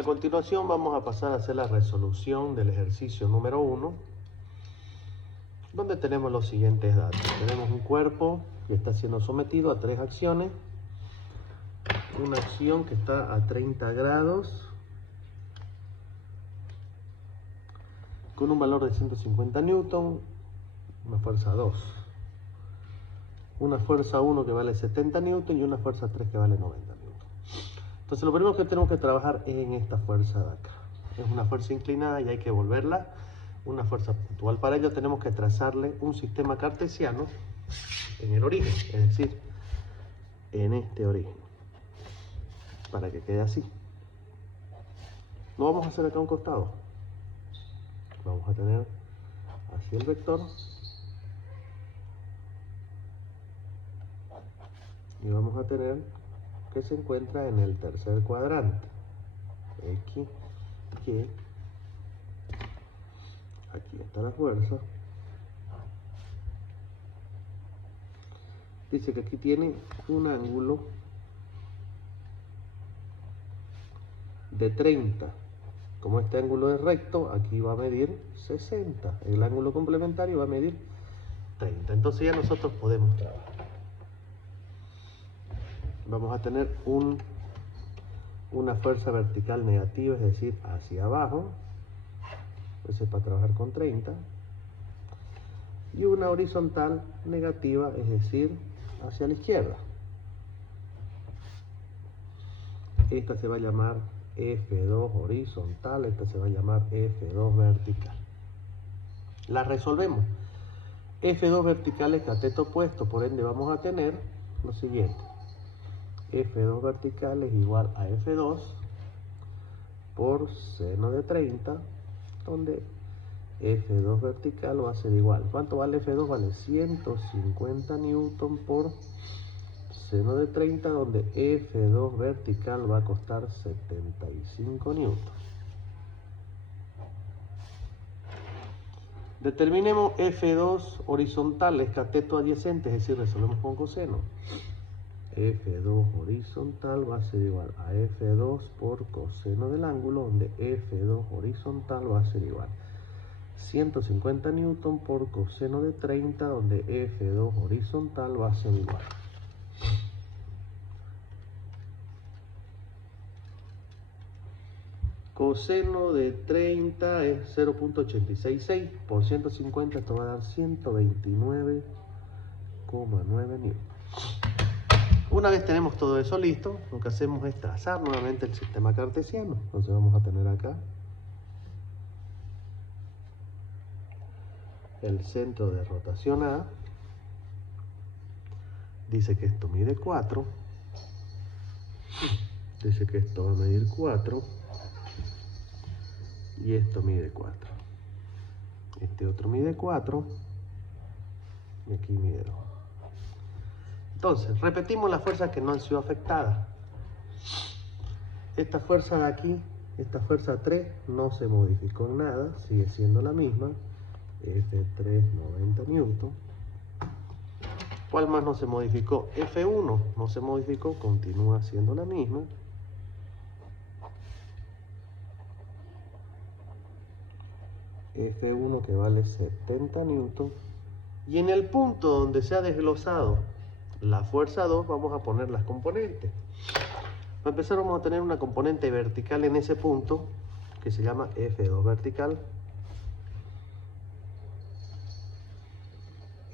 A continuación vamos a pasar a hacer la resolución del ejercicio número 1, donde tenemos los siguientes datos. Tenemos un cuerpo que está siendo sometido a 3 acciones. Una acción que está a 30 grados con un valor de 150 newton, una fuerza 2. Una fuerza 1 que vale 70 newton y una fuerza 3 que vale 90 newton. Entonces lo primero que tenemos que trabajar es en esta fuerza de acá. Es una fuerza inclinada y hay que volverla una fuerza puntual. Para ello tenemos que trazarle un sistema cartesiano en el origen, es decir, en este origen, para que quede así. No vamos a hacer acá un costado. Vamos a tener así el vector y vamos a tener que se encuentra en el tercer cuadrante. X, Y, aquí está la fuerza. Dice que aquí tiene un ángulo de 30. Como este ángulo es recto, aquí va a medir 60. El ángulo complementario va a medir 30. Entonces ya nosotros podemos trabajar. Vamos a tener una fuerza vertical negativa, es decir, hacia abajo. Ese es para trabajar con 30. Y una horizontal negativa, es decir, hacia la izquierda. Esta se va a llamar F2 horizontal, esta se va a llamar F2 vertical. La resolvemos. F2 vertical es cateto opuesto, por ende vamos a tener lo siguiente. F2 vertical es igual a F2 por seno de 30, donde F2 vertical va a ser igual. ¿Cuánto vale F2? Vale 150 newton por seno de 30, donde F2 vertical va a costar 75 newton. Determinemos F2 horizontal, es cateto adyacente, es decir, resolvemos con coseno. F2 horizontal va a ser igual a F2 por coseno del ángulo, donde F2 horizontal va a ser igual 150 newton por coseno de 30, donde F2 horizontal va a ser igual. Coseno de 30 es 0.866 por 150, esto va a dar 129,9 newton. Una vez tenemos todo eso listo, lo que hacemos es trazar nuevamente el sistema cartesiano. Entonces vamos a tener acá el centro de rotación A. Dice que esto mide 4. Dice que esto va a medir 4. Y esto mide 4. Este otro mide 4. Y aquí mide 2. Entonces, repetimos las fuerzas que no han sido afectadas. Esta fuerza de aquí, esta fuerza 3, no se modificó en nada, sigue siendo la misma. F3, 90 newton. ¿Cuál más no se modificó? F1 no se modificó, continúa siendo la misma. F1 que vale 70 newton. Y en el punto donde se ha desglosado la fuerza 2, vamos a poner las componentes. Para empezar vamos a tener una componente vertical en ese punto, que se llama F2 vertical.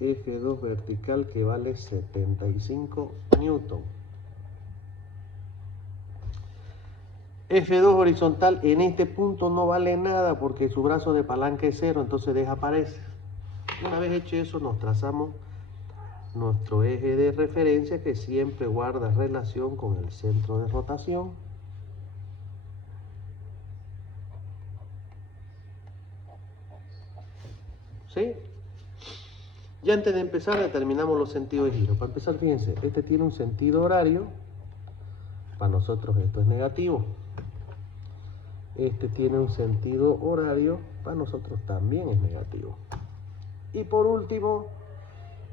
F2 vertical que vale 75 newton. F2 horizontal en este punto no vale nada porque su brazo de palanca es 0, entonces desaparece. Una vez hecho eso, nos trazamos nuestro eje de referencia que siempre guarda relación con el centro de rotación. ¿Sí? Ya antes de empezar determinamos los sentidos de giro. Para empezar, fíjense, este tiene un sentido horario. Para nosotros esto es negativo. Este tiene un sentido horario. Para nosotros también es negativo. Y por último,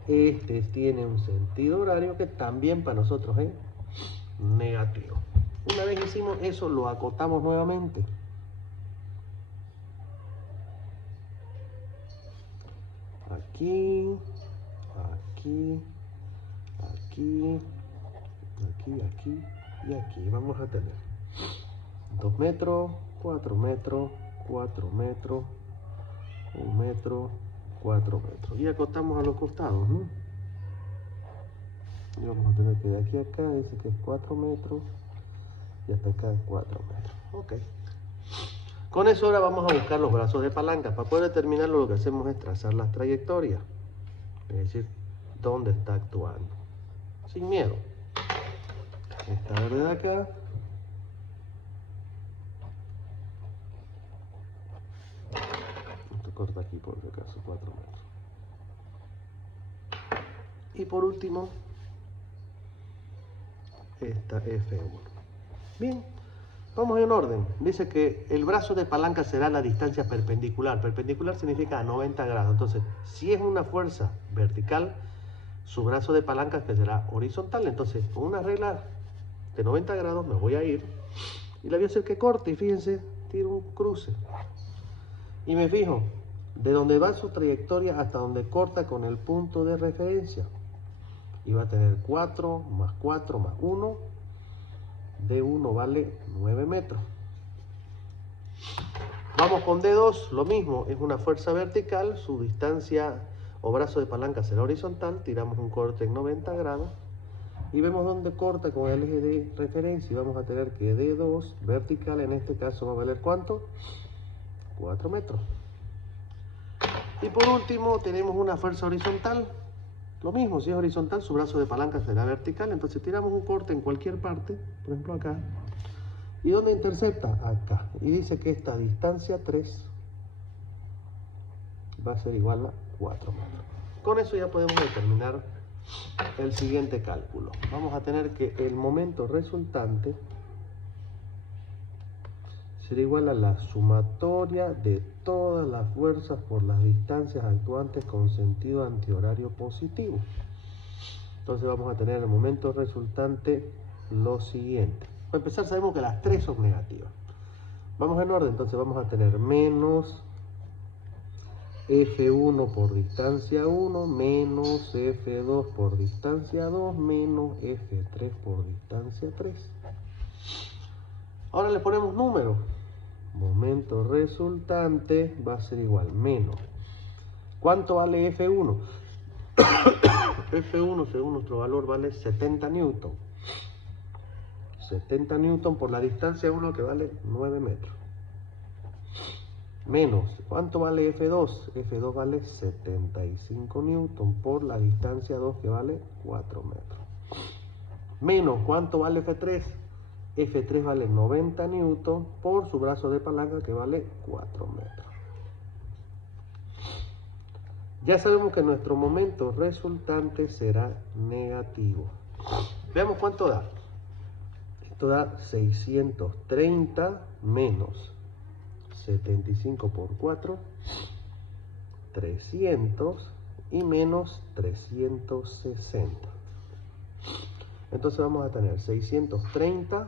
este tiene un sentido horario que también para nosotros es negativo. Una vez hicimos eso, lo acotamos nuevamente. Aquí, aquí, aquí, aquí, aquí y aquí. Vamos a tener 2 metros, 4 metros, 4 metros, 1 metro, 4 metros. Y acotamos a los costados, ¿no? Y vamos a tener que de aquí a acá, dice que es 4 metros, y hasta acá es 4 metros. Ok. Con eso ahora vamos a buscar los brazos de palanca. Para poder determinarlo, lo que hacemos es trazar las trayectorias. Es decir, dónde está actuando. Sin miedo. Esta verde de acá. Esto corta aquí por si acaso, 4 metros. Y por último, esta F1. Bien, vamos en orden. Dice que el brazo de palanca será la distancia perpendicular. Perpendicular significa a 90 grados. Entonces, si es una fuerza vertical, su brazo de palanca que será horizontal. Entonces, con una regla de 90 grados me voy a ir y la voy a hacer que corte. Y fíjense, tiro un cruce. Y me fijo de donde va su trayectoria hasta donde corta con el punto de referencia. Y va a tener 4 más 4 más 1. D1 vale 9 metros. Vamos con D2, lo mismo, es una fuerza vertical, su distancia o brazo de palanca será horizontal, tiramos un corte en 90 grados y vemos dónde corta con el eje de referencia y vamos a tener que D2 vertical en este caso va a valer ¿cuánto? 4 metros. Y por último tenemos una fuerza horizontal, lo mismo, si es horizontal su brazo de palanca será vertical, entonces tiramos un corte en cualquier parte, por ejemplo acá. ¿Y dónde intercepta? Acá. Y dice que esta distancia 3 va a ser igual a 4 metros. Con eso ya podemos determinar el siguiente cálculo. Vamos a tener que el momento resultante será igual a la sumatoria de todas las fuerzas por las distancias actuantes con sentido antihorario positivo. Entonces vamos a tener el momento resultante lo siguiente. Para empezar sabemos que las tres son negativas. Vamos en orden, entonces vamos a tener menos F1 por distancia 1, menos F2 por distancia 2, menos F3 por distancia 3. Ahora le ponemos número. Momento resultante va a ser igual, menos. ¿Cuánto vale F1? F1 según nuestro valor vale 70 newton. 70 newton por la distancia 1 que vale 9 metros. Menos, ¿cuánto vale F2? F2 vale 75 newton por la distancia 2 que vale 4 metros. Menos, ¿cuánto vale F3? F3 vale 90 newton por su brazo de palanca que vale 4 metros. Ya sabemos que nuestro momento resultante será negativo. Veamos cuánto da. Esto da 630 menos 75 por 4, 300 y menos 360. Entonces vamos a tener 630,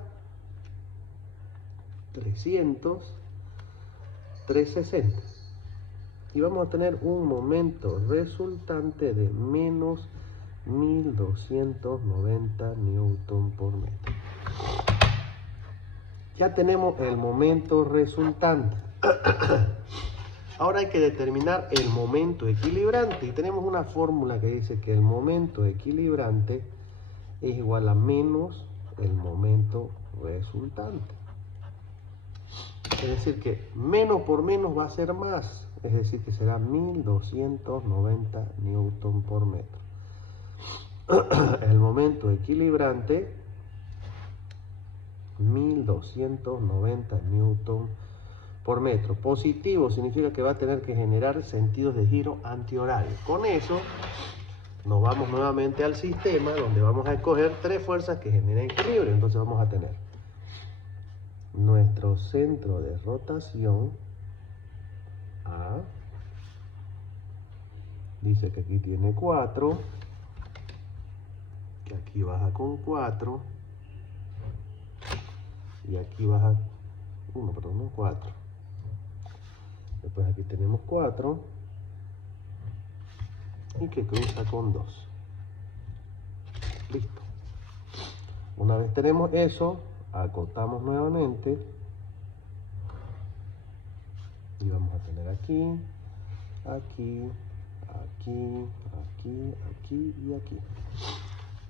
300, 360. Y vamos a tener un momento resultante de menos 1290 newton por metro. Ya tenemos el momento resultante. Ahora hay que determinar el momento equilibrante y tenemos una fórmula que dice que el momento equilibrante es igual a menos el momento resultante. Es decir que menos por menos va a ser más, es decir que será 1290 newton por metro. El momento equilibrante 1290 newton por metro. Positivo significa que va a tener que generar sentidos de giro antihorario. Con eso nos vamos nuevamente al sistema donde vamos a escoger tres fuerzas que generen equilibrio. Entonces vamos a tener nuestro centro de rotación A, dice que aquí tiene 4, que aquí baja con 4, y aquí baja 1, perdón, no, 4. Después aquí tenemos 4 y que cruza con 2. Listo. Una vez tenemos eso, acotamos nuevamente y vamos a tener aquí, aquí, aquí, aquí, aquí y aquí.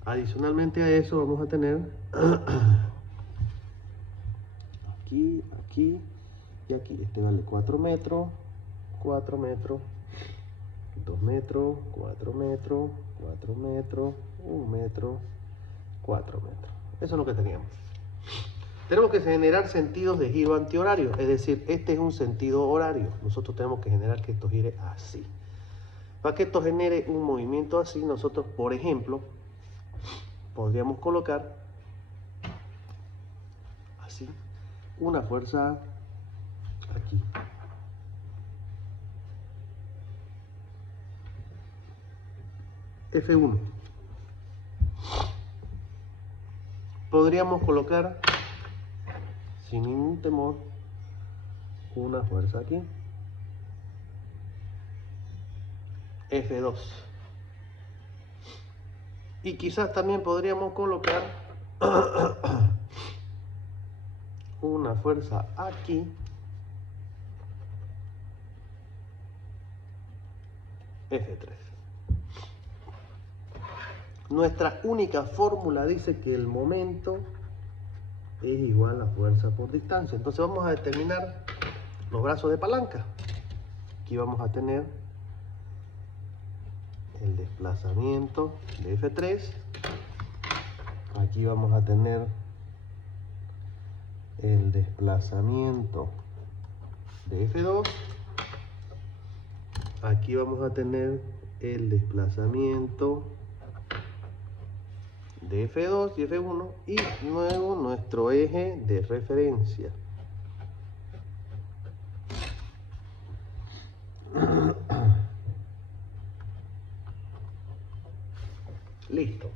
Adicionalmente a eso vamos a tener aquí, aquí y aquí. Este vale 4 metros, 4 metros, 2 metros, 4 metros, 4 metros, 1 metro, 4 metros. Eso es lo que teníamos. Tenemos que generar sentidos de giro antihorario, es decir, este es un sentido horario. Nosotros tenemos que generar que esto gire así. Para que esto genere un movimiento así, nosotros, por ejemplo, podríamos colocar así una fuerza aquí. F1. Podríamos colocar sin ningún temor una fuerza aquí. F2. Y quizás también podríamos colocar una fuerza aquí. F3. Nuestra única fórmula dice que el momento es igual a fuerza por distancia. Entonces vamos a determinar los brazos de palanca. Aquí vamos a tener el desplazamiento de F3. Aquí vamos a tener el desplazamiento de F2. Aquí vamos a tener el desplazamiento de F2 y F1 y luego nuestro eje de referencia. Listo.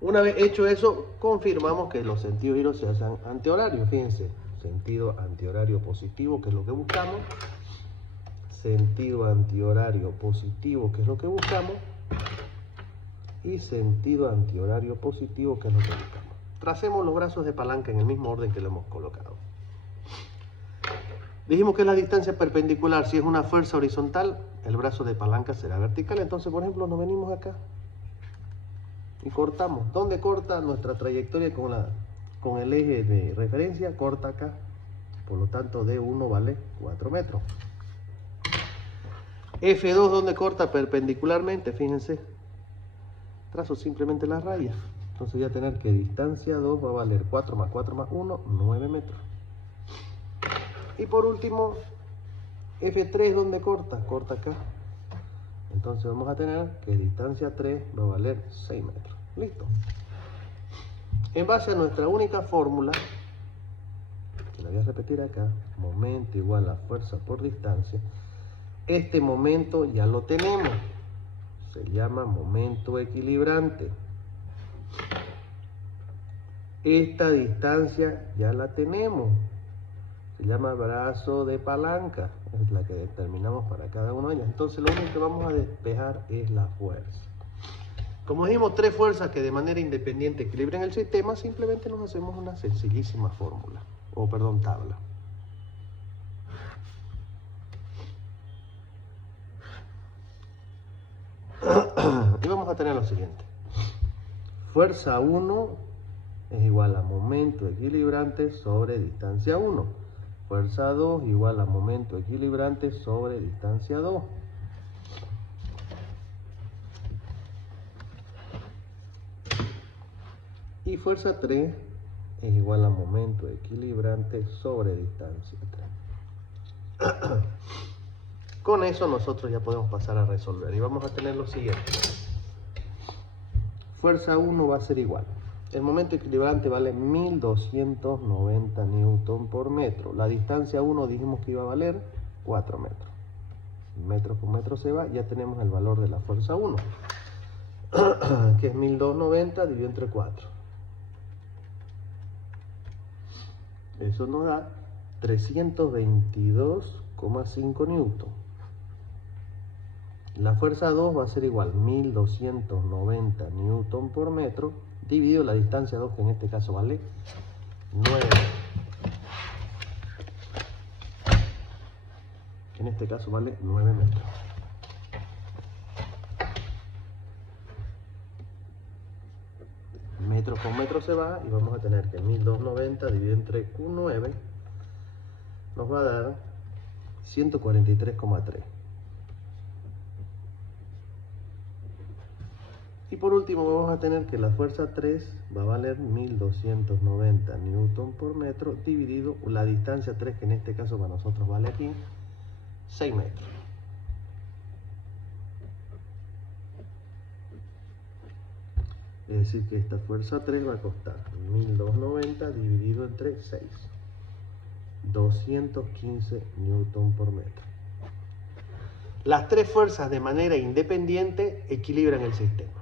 Una vez hecho eso, confirmamos que los sentidos de giro se hacen antihorarios. Fíjense, sentido antihorario positivo, que es lo que buscamos. Sentido antihorario positivo, que es lo que buscamos. Y sentido antihorario positivo, que es lo que buscamos. Tracemos los brazos de palanca en el mismo orden que lo hemos colocado. Dijimos que la distancia perpendicular, si es una fuerza horizontal, el brazo de palanca será vertical. Entonces, por ejemplo, nos venimos acá y cortamos. ¿Dónde corta nuestra trayectoria con el eje de referencia? Corta acá. Por lo tanto, D1 vale 4 metros. F2, ¿dónde corta perpendicularmente? Fíjense. Trazo simplemente la raya. Entonces voy a tener que distancia 2 va a valer 4 más 4 más 1, 9 metros. Y por último, F3, ¿dónde corta? Corta acá. Entonces vamos a tener que distancia 3 va a valer 6 metros. Listo. En base a nuestra única fórmula, que la voy a repetir acá, momento igual a fuerza por distancia, este momento ya lo tenemos. Se llama momento equilibrante. Esta distancia ya la tenemos. Se llama brazo de palanca. Es la que determinamos para cada uno de ellos. Entonces lo único que vamos a despejar es la fuerza. Como dijimos, 3 fuerzas que de manera independiente equilibran el sistema, simplemente nos hacemos una sencillísima fórmula. O perdón, tabla. Y vamos a tener lo siguiente. Fuerza 1 es igual a momento equilibrante sobre distancia 1. Fuerza 2 igual a momento equilibrante sobre distancia 2. Y fuerza 3 es igual a momento equilibrante sobre distancia 3. Con eso nosotros ya podemos pasar a resolver. Y vamos a tener lo siguiente. Fuerza 1 va a ser igual. El momento equilibrante vale 1290 newton por metro. La distancia 1 dijimos que iba a valer 4 metros. Metro con metro se va. Ya tenemos el valor de la fuerza 1. Que es 1290 dividido entre 4. Eso nos da 322,5 newton. La fuerza 2 va a ser igual 1290 newton por metro dividido la distancia 2, que en este caso vale 9 metros. En este caso vale 9 metros. Metro con metro se va y vamos a tener que 1290 dividido entre Q9 nos va a dar 143,3. Y por último vamos a tener que la fuerza 3 va a valer 1290 newton por metro dividido la distancia 3, que en este caso para nosotros vale aquí 6 metros. Es decir que esta fuerza 3 va a costar 1290 dividido entre 6. 215 newton por metro. Las tres fuerzas de manera independiente equilibran el sistema.